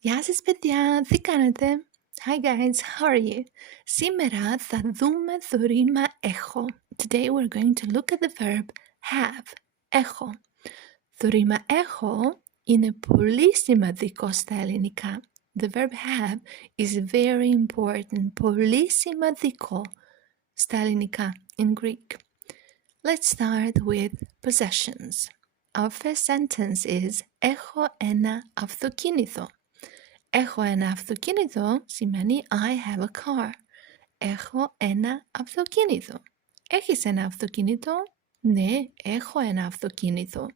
Γεια σας παιδιά, τι κάνετε? Hi guys, how are you? Σήμερα θα δούμε το ρήμα έχω. Today we're going to look at the verb have. Έχω. Το ρήμα έχω είναι πολύ σημαντικό στα ελληνικά. The verb have is very important. Πολύ σημαντικό στα ελληνικά, in Greek. Let's start with possessions. Our first sentence is έχω ένα αυτοκίνητο. Έχω ένα αυτοκίνητο σημαίνει I have a car. Έχω ένα αυτοκίνητο. Έχεις ένα αυτοκίνητο? Ναι, έχω ένα αυτοκίνητο.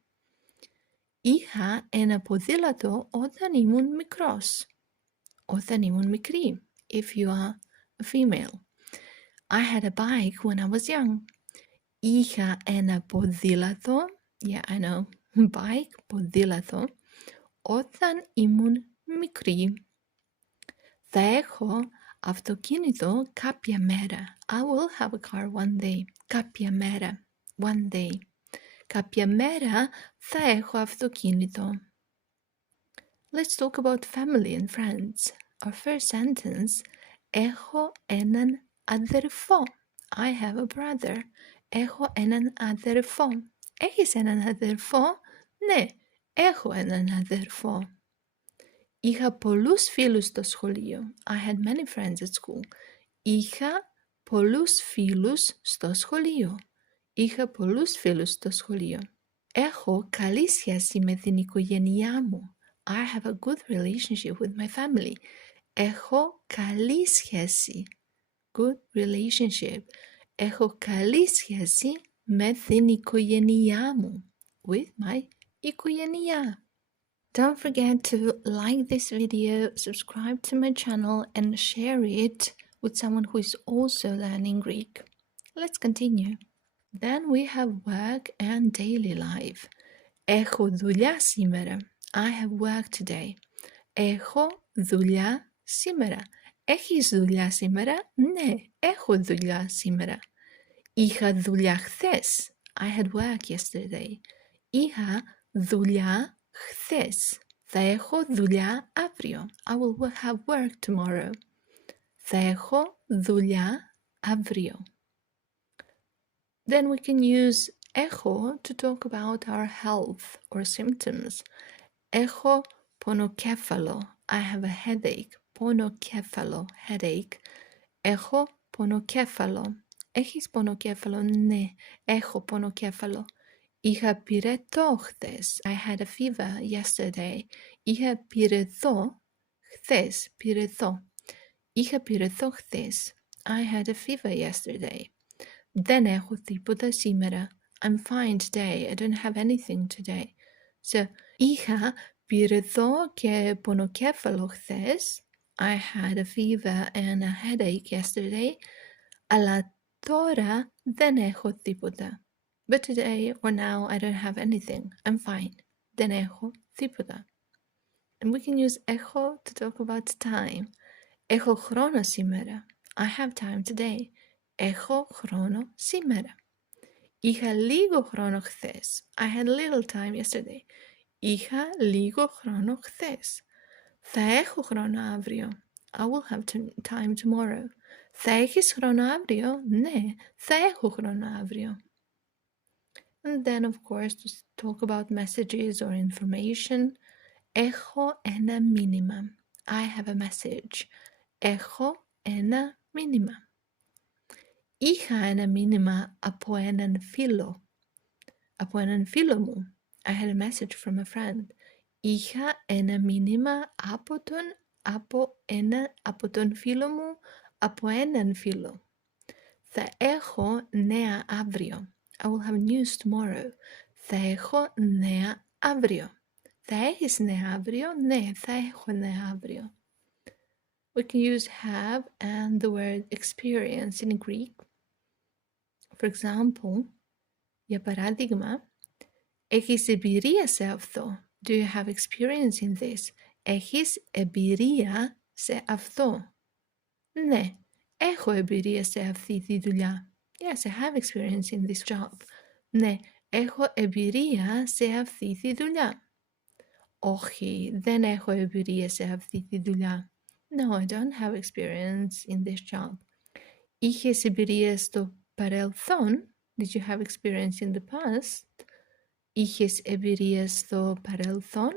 Είχα ένα ποδήλατο όταν ήμουν μικρός. Όταν ήμουν μικρή. If you are a female. I had a bike when I was young. Είχα ένα ποδήλατο. Yeah, I know. Bike, ποδήλατο. Όταν ήμουν μικρή. Θα έχω αυτοκίνητο κάποια μέρα. I will have a car one day. Κάποια μέρα. One day. Κάποια μέρα θα έχω αυτοκίνητο. Let's talk about family and friends. Our first sentence. Έχω έναν αδερφό. I have a brother. Έχω έναν αδερφό. Έχεις έναν αδερφό? Ναι, έχω έναν αδερφό. Είχα πολλούς φίλους στο σχολείο. I had many friends at school. Είχα πολλούς φίλους στο σχολείο. Είχα πολλούς φίλους στο σχολείο. Έχω καλή σχέση με την οικογένειά μου. I have a good relationship with my family. Έχω καλή σχέση. Good relationship. Έχω καλή σχέση με την οικογένειά μου. With my οικογένειά. Don't forget to like this video, subscribe to my channel and share it with someone who is also learning Greek. Let's continue. Then we have work and daily life. Έχω δουλειά σήμερα. I have work today. Έχω δουλειά σήμερα. Έχεις δουλειά σήμερα? Ναι, έχω δουλειά σήμερα. Είχα δουλειά χθες. I had work yesterday. Είχα δουλειά χθες. Θα έχω δουλειά αύριο. I will have work tomorrow. Θα έχω δουλειά αύριο. Then we can use έχω to talk about our health or symptoms. Έχω πονοκέφαλο. I have a headache. Πονοκέφαλο. Headache. Έχω πονοκέφαλο. Έχεις πονοκέφαλο? Ναι, έχω πονοκέφαλο. Είχα πυρετό χθες. I had a fever yesterday. Είχα πυρετό χθες. Πυρετό. Είχα πυρετό χθες. I had a fever yesterday. Δεν έχω τίποτα σήμερα. I'm fine today. I don't have anything today. So, είχα πυρετό και πονοκέφαλο χθες. I had a fever and a headache yesterday. Αλλά τώρα δεν έχω τίποτα. But today or now I don't have anything. I'm fine. Δεν έχω τίποτα. And we can use έχω to talk about time. Έχω χρόνο σήμερα. I have time today. Έχω χρόνο σήμερα. Είχα λίγο χρόνο χθες. I had little time yesterday. Είχα λίγο χρόνο χθες. Θα έχω χρόνο αύριο. I will have time tomorrow. Θα έχεις χρόνο αύριο? Ναι, θα έχω χρόνο αύριο. And then of course to talk about messages or information. Έχω ένα μήνυμα. I have a message. Έχω ένα μήνυμα. Είχα ένα μήνυμα από έναν φίλο. Από έναν φίλο μου. I had a message from a friend. Είχα ένα μήνυμα από τον φίλο μου, από έναν φίλο. Θα έχω νέα αύριο. I will have news tomorrow. Θα έχω νέα αύριο. Θα έχεις νέα αύριο? Ναι, θα έχω νέα αύριο. We can use have and the word experience in Greek. For example, για παράδειγμα, έχεις εμπειρία σε αυτό. Do you have experience in this? Έχεις εμπειρία σε αυτό. Ναι, έχω εμπειρία σε αυτή τη δουλειά. Yes, I have experience in this job. Ναι, έχω εμπειρία σε αυτή τη δουλειά. Όχι, δεν έχω εμπειρία σε αυτή τη δουλειά. No, I don't have experience in this job. Είχες εμπειρία στο παρελθόν? Did you have experience in the past? Είχες εμπειρία στο παρελθόν?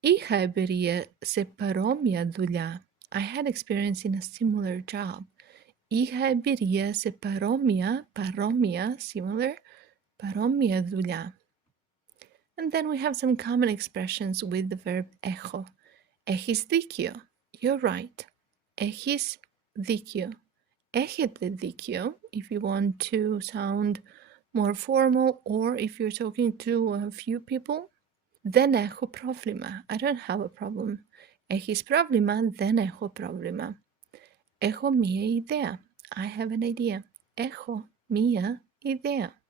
Είχα εμπειρία σε παρόμοια δουλειά. I had experience in a similar job. Είχα εμπειρία σε παρόμοια, similar, παρόμοια δουλειά. And then we have some common expressions with the verb έχω. Έχεις δίκιο. You're right. Έχεις δίκιο. Έχετε δίκιο, if you want to sound more formal or if you're talking to a few people. Δεν έχω πρόβλημα. I don't have a problem. Έχεις πρόβλημα? Δεν έχω πρόβλημα. Έχω μία ιδέα. I have an idea. Έχω μία ιδέα.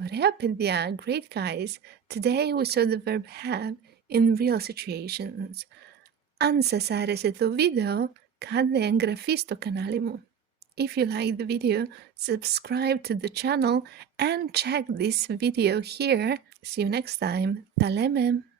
Ωραία παιδιά, great guys. Today we saw the verb have in real situations. Αν σας άρεσε το βίντεο, κάντε εγγραφή στο κανάλι μου. If you like the video, subscribe to the channel and check this video here. See you next time. Τα λέμε!